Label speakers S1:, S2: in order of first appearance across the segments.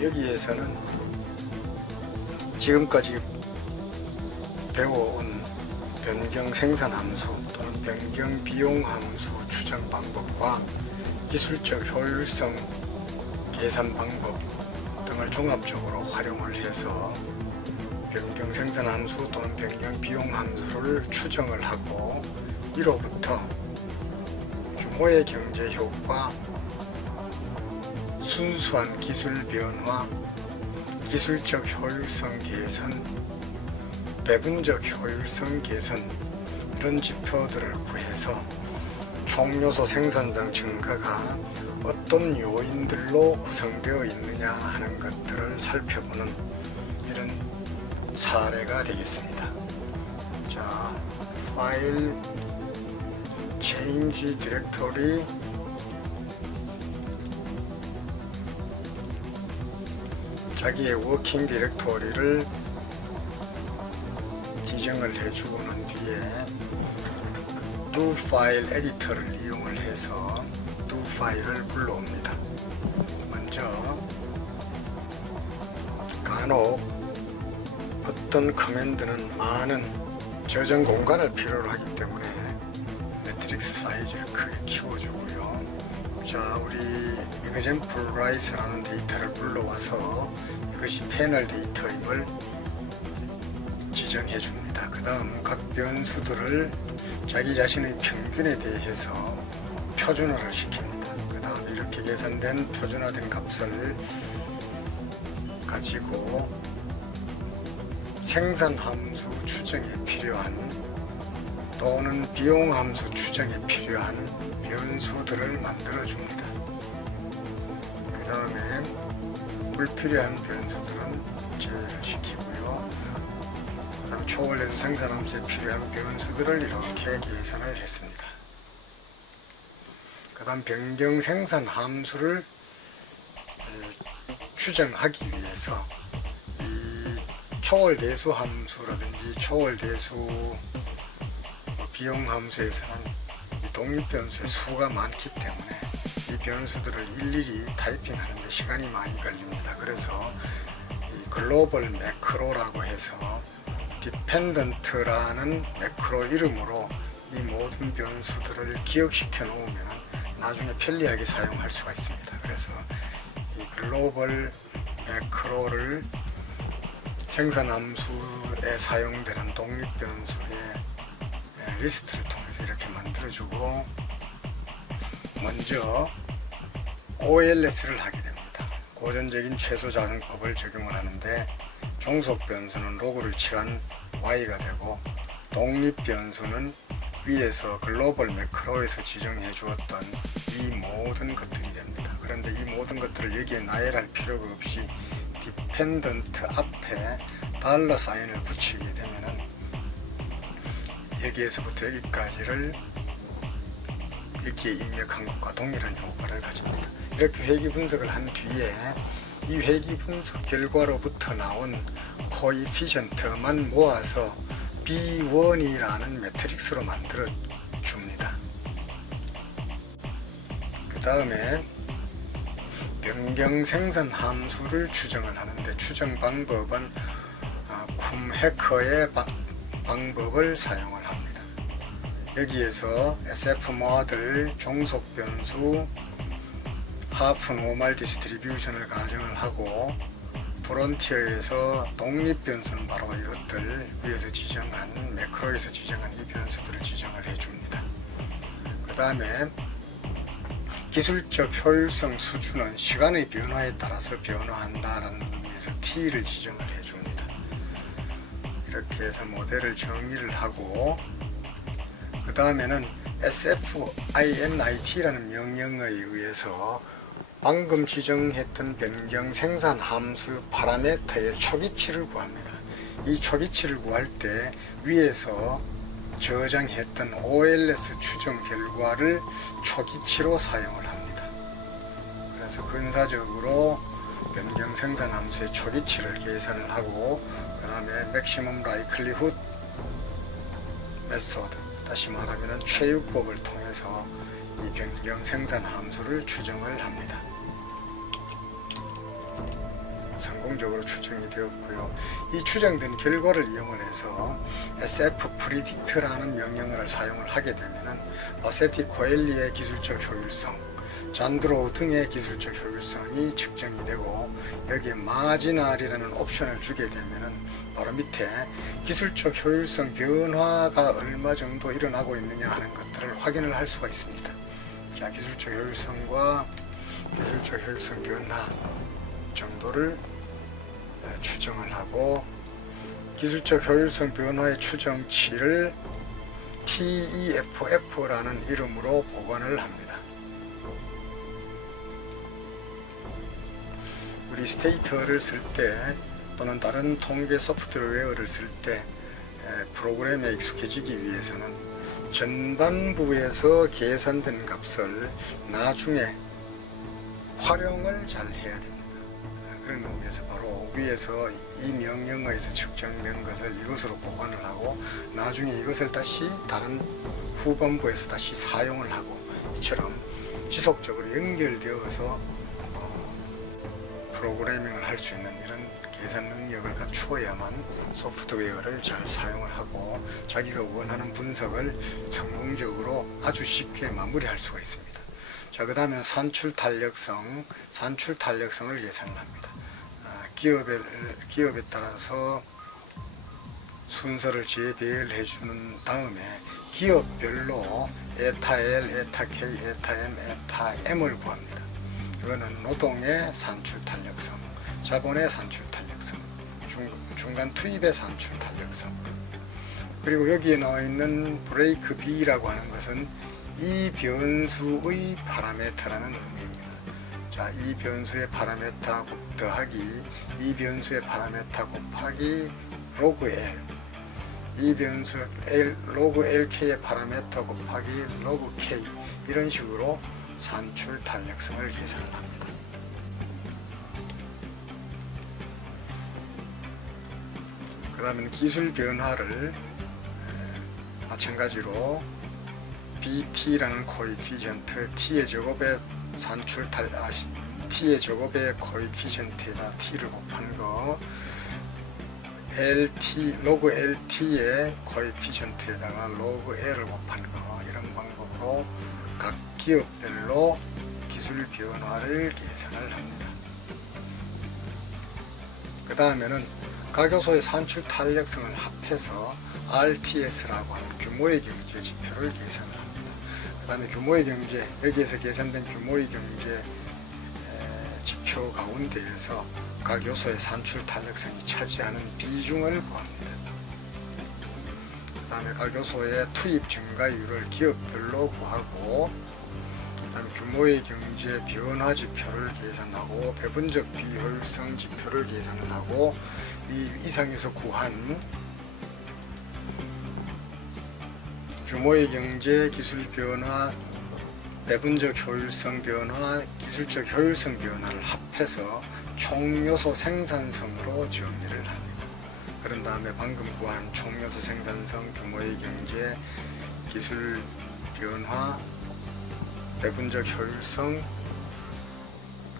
S1: 여기에서는 지금까지 배워온 변경 생산 함수 또는 변경 비용 함수 추정 방법과 기술적 효율성 계산 방법 등을 종합적으로 활용을 해서 변경 생산 함수 또는 변경 비용 함수를 추정을 하고 이로부터 규모의 경제 효과, 순수한 기술 변화, 기술적 효율성 개선, 배분적 효율성 개선 이런 지표들을 구해서 총요소 생산성 증가가 어떤 요인들로 구성되어 있느냐 하는 것들을 살펴보는 이런 사례가 되겠습니다. 자, 파일 change directory 자기의 워킹 디렉토리를 지정을 해주고 난 뒤에 do 파일 에디터를 이용을 해서 do 파일을 불러옵니다. 먼저 간혹 어떤 커맨드는 많은 저장 공간을 필요로 하기 때문에 매트릭스 사이즈를 크게 키워주고요. 자, 우리 example rice라는 데이터를 불러와서 이것이 패널 데이터임을 지정해 줍니다. 그 다음 각 변수들을 자기 자신의 평균에 대해서 표준화를 시킵니다. 그 다음 이렇게 계산된 표준화된 값을 가지고 생산 함수 추정에 필요한 또는 비용 함수 추정에 필요한 변수들을 만들어 줍니다. 그 다음에 불필요한 변수들은 제외를 시키고요. 그 다음 초월해서 생산 함수에 필요한 변수들을 이렇게 계산을 했습니다. 그 다음 변경 생산 함수를 에, 추정하기 위해서 이 초월 대수 함수라든지 초월 대수 뭐 비용 함수에서는 이 독립 변수의 수가 많기 때문에 이 변수들을 일일이 타이핑하는 데 시간이 많이 걸립니다. 그래서 이 글로벌 매크로라고 해서 디펜던트라는 매크로 이름으로 이 모든 변수들을 기억시켜 놓으면 나중에 편리하게 사용할 수가 있습니다. 그래서 이 글로벌 매크로를 생산 함수에 사용되는 독립 변수의 예, 리스트를 통해서 이렇게 만들어주고 먼저 OLS를 하게 됩니다. 고전적인 최소 자성법을 적용을 하는데 종속 변수는 로그를 취한 y가 되고 독립 변수는 위에서 글로벌 매크로에서 지정해 주었던 이 모든 것들이 됩니다. 그런데 이 모든 것들을 여기에 나열할 필요가 없이 디펜던트 앞에 달러 사인을 붙이게 되면은 여기에서부터 여기까지를 여기에 입력한 것과 동일한 효과를 가집니다. 이렇게 회기 분석을 한 뒤에 이 회기 분석 결과로부터 나온 코이피션트만 모아서 B1이라는 매트릭스로 만들어 줍니다. 그 다음에 변경 생산 함수를 추정을 하는데 추정 방법은 아, 쿰 해커의 바- 방법을 사용을 합니다. 여기에서 SF 모델 종속 변수 하프 노멀 디스트리뷰션을 가정을 하고 프론티어에서 독립 변수는 바로 이것들 위에서 지정한 매크로에서 지정한 이 변수들을 지정을 해줍니다. 그 다음에 기술적 효율성 수준은 시간의 변화에 따라서 변화한다라는 의미에서 t를 지정을 해줍니다. 이렇게 해서 모델을 정의를 하고 그 다음에는 sfinit라는 명령어에 의해서 방금 지정했던 변경 생산 함수 파라메터의 초기치를 구합니다. 이 초기치를 구할 때 위에서 저장했던 OLS 추정 결과를 초기치로 사용을 합니다. 그래서 근사적으로 변경 생산 함수의 초기치를 계산을 하고 그 다음에 맥시멈 라이클리훗 메소드 다시 말하면 최유법을 통해서 이 변경 생산 함수를 추정을 합니다. 성공적으로 추정이 되었고요. 이 추정된 결과를 이용을 해서 SF 프리딕트라는 명령어를 사용을 하게 되면은 바세티 코엘리의 기술적 효율성, 잔드로우 등의 기술적 효율성이 측정이 되고 여기에 마지날이라는 옵션을 주게 되면은 바로 밑에 기술적 효율성 변화가 얼마 정도 일어나고 있느냐 하는 것들을 확인을 할 수가 있습니다. 자, 기술적 효율성과 기술적 효율성 변화 정도를 에, 추정을 하고 기술적 효율성 변화의 추정치를 TEFF라는 이름으로 보관을 합니다. 우리 스테이터를 쓸때 또는 다른 통계 소프트웨어를 쓸 때 프로그램에 익숙해지기 위해서는 전반부에서 계산된 값을 나중에 활용을 잘 해야 됩니다. 아, 그런 의미에서 바로 위에서 이 명령어에서 측정된 것을 이것으로 보관을 하고 나중에 이것을 다시 다른 후반부에서 다시 사용을 하고 이처럼 지속적으로 연결되어서 어, 프로그래밍을 할 수 있는 계산 능력을 갖추어야만 소프트웨어를 잘 사용을 하고 자기가 원하는 분석을 성공적으로 아주 쉽게 마무리할 수가 있습니다. 자, 그 다음에 산출 탄력성, 산출 탄력성을 예상을 합니다. 아, 기업에, 기업에 따라서 순서를 재배열해 주는 다음에 기업별로 에타 L, 에타 K, 에타 M, 에타 M을 구합니다. 이거는 노동의 산출 탄력성, 자본의 산출 탄력성, 중, 중간 투입의 산출 탄력성. 그리고 여기에 나와 있는 브레이크 B라고 하는 것은 이 변수의 파라메터라는 의미입니다. 자, 이 변수의 파라메터 곱- 더하기 이 변수의 파라메터 곱하기 로그 L 이 변수 L, 로그 LK의 파라메터 곱하기 로그 K 이런 식으로 산출 탄력성을 계산을 합니다. 그 다음에 기술 변화를 에, 마찬가지로 BT라는 코이피션트 T의 제곱에 산출 탈 아, 시- T의 제곱에 코이피션트에다 T를 곱한 거 LT 로그 LT의 코이피션트에다가 로그 L을 곱한 거 이런 방법으로 각 기업별로 기술 변화를 계산을 합니다. 그 다음에는 각 요소의 산출 탄력성을 합해서 RTS라고 하는 규모의 경제 지표를 계산을 합니다. 그 다음에 규모의 경제, 여기에서 계산된 규모의 경제 에, 지표 가운데에서 각 요소의 산출 탄력성이 차지하는 비중을 구합니다. 그 다음에 각 요소의 투입 증가율을 기업별로 구하고 규모의 경제 변화 지표를 계산하고 배분적 비효율성 지표를 계산을 하고 이 이상에서 구한 규모의 경제 기술 변화 배분적 효율성 변화 기술적 효율성 변화를 합해서 총요소 생산성으로 정리를 합니다. 그런 다음에 방금 구한 총요소 생산성 규모의 경제 기술 변화 배분적 효율성,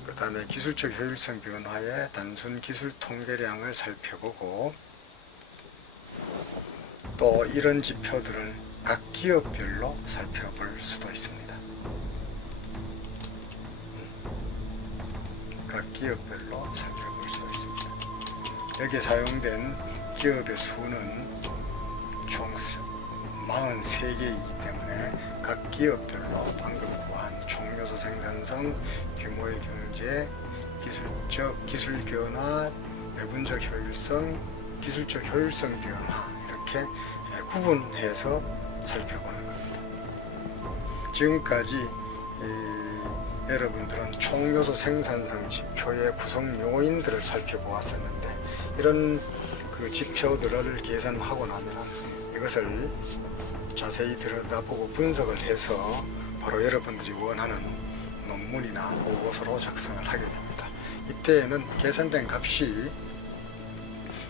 S1: 그 다음에 기술적 효율성 변화의 단순 기술 통계량을 살펴보고 또 이런 지표들을 각 기업별로 살펴볼 수도 있습니다. 각 기업별로 살펴볼 수도 있습니다. 여기에 사용된 기업의 수는 총 43개이기 때문에 각 기업별로 방금 구한 총요소 생산성, 규모의 경제, 기술적 기술 변화, 배분적 효율성, 기술적 효율성 변화 이렇게 예, 구분해서 살펴보는 겁니다. 지금까지 이, 여러분들은 총요소 생산성 지표의 구성 요인들을 살펴보았었는데 이런 그 지표들을 계산하고 나면 이것을 자세히 들여다보고 분석을 해서 바로 여러분들이 원하는 논문이나 보고서로 작성을 하게 됩니다. 이때에는 계산된 값이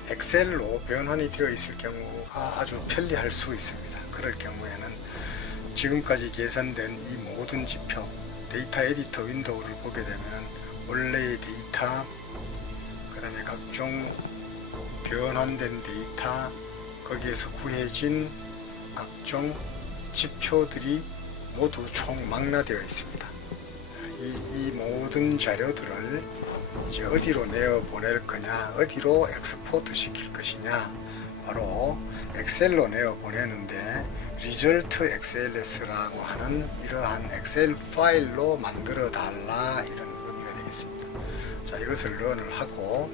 S1: 엑셀로 변환이 되어 있을 경우가 아주 편리할 수 있습니다. 그럴 경우에는 지금까지 계산된 이 모든 지표 데이터 에디터 윈도우를 보게 되면 원래의 데이터 그 다음에 각종 변환된 데이터 거기에서 구해진 각종 지표들이 모두 총망라되어 있습니다. 이, 이 모든 자료들을 이제 어디로 내어 보낼 거냐, 어디로 엑스포트 시킬 것이냐, 바로 엑셀로 내어 보내는데 리절트 XLS라고 하는 이러한 엑셀 파일로 만들어 달라 이런 의미가 되겠습니다. 자 이것을 런을 하고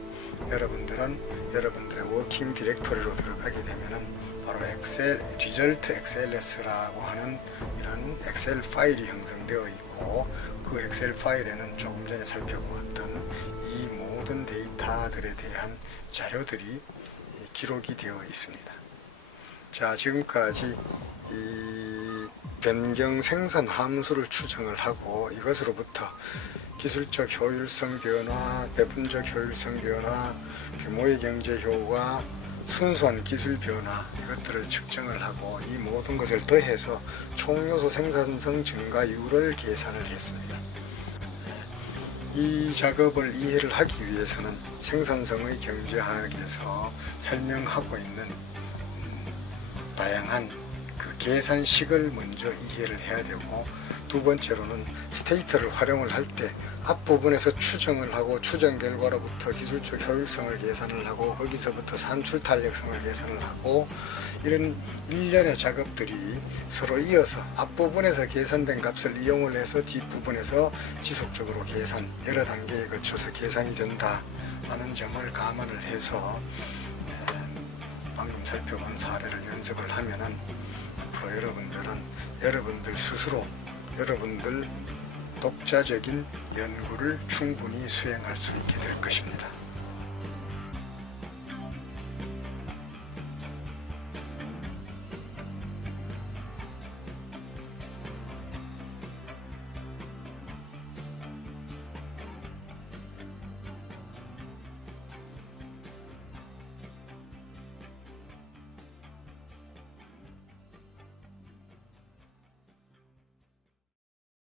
S1: 여러분들은 여러분들의 워킹 디렉토리로 들어가게 되면은 바로 엑셀 리절트 XLS라고 하는 이런 엑셀 파일이 형성되어 있고 그 엑셀 파일에는 조금 전에 살펴보았던 이 모든 데이터들에 대한 자료들이 이 기록이 되어 있습니다. 자 지금까지 이 변경 생산 함수를 추정을 하고 이것으로부터 기술적 효율성 변화, 배분적 효율성 변화, 규모의 경제 효과, 순수한 기술 변화 이것들을 측정을 하고 이 모든 것을 더해서 총요소 생산성 증가율을 계산을 했습니다. 이 작업을 이해를 하기 위해서는 생산성의 경제학에서 설명하고 있는 음, 다양한 그 계산식을 먼저 이해를 해야 되고 두 번째로는 스테이터를 활용을 할 때 앞부분에서 추정을 하고 추정 결과로부터 기술적 효율성을 계산을 하고 거기서부터 산출 탄력성을 계산을 하고 이런 일련의 작업들이 서로 이어서 앞부분에서 계산된 값을 이용을 해서 뒷부분에서 지속적으로 계산 여러 단계에 거쳐서 계산이 된다라는 점을 감안을 해서 에, 방금 살펴본 사례를 연습을 하면은 앞으로 여러분들은 여러분들 스스로 여러분들 독자적인 연구를 충분히 수행할 수 있게 될 것입니다.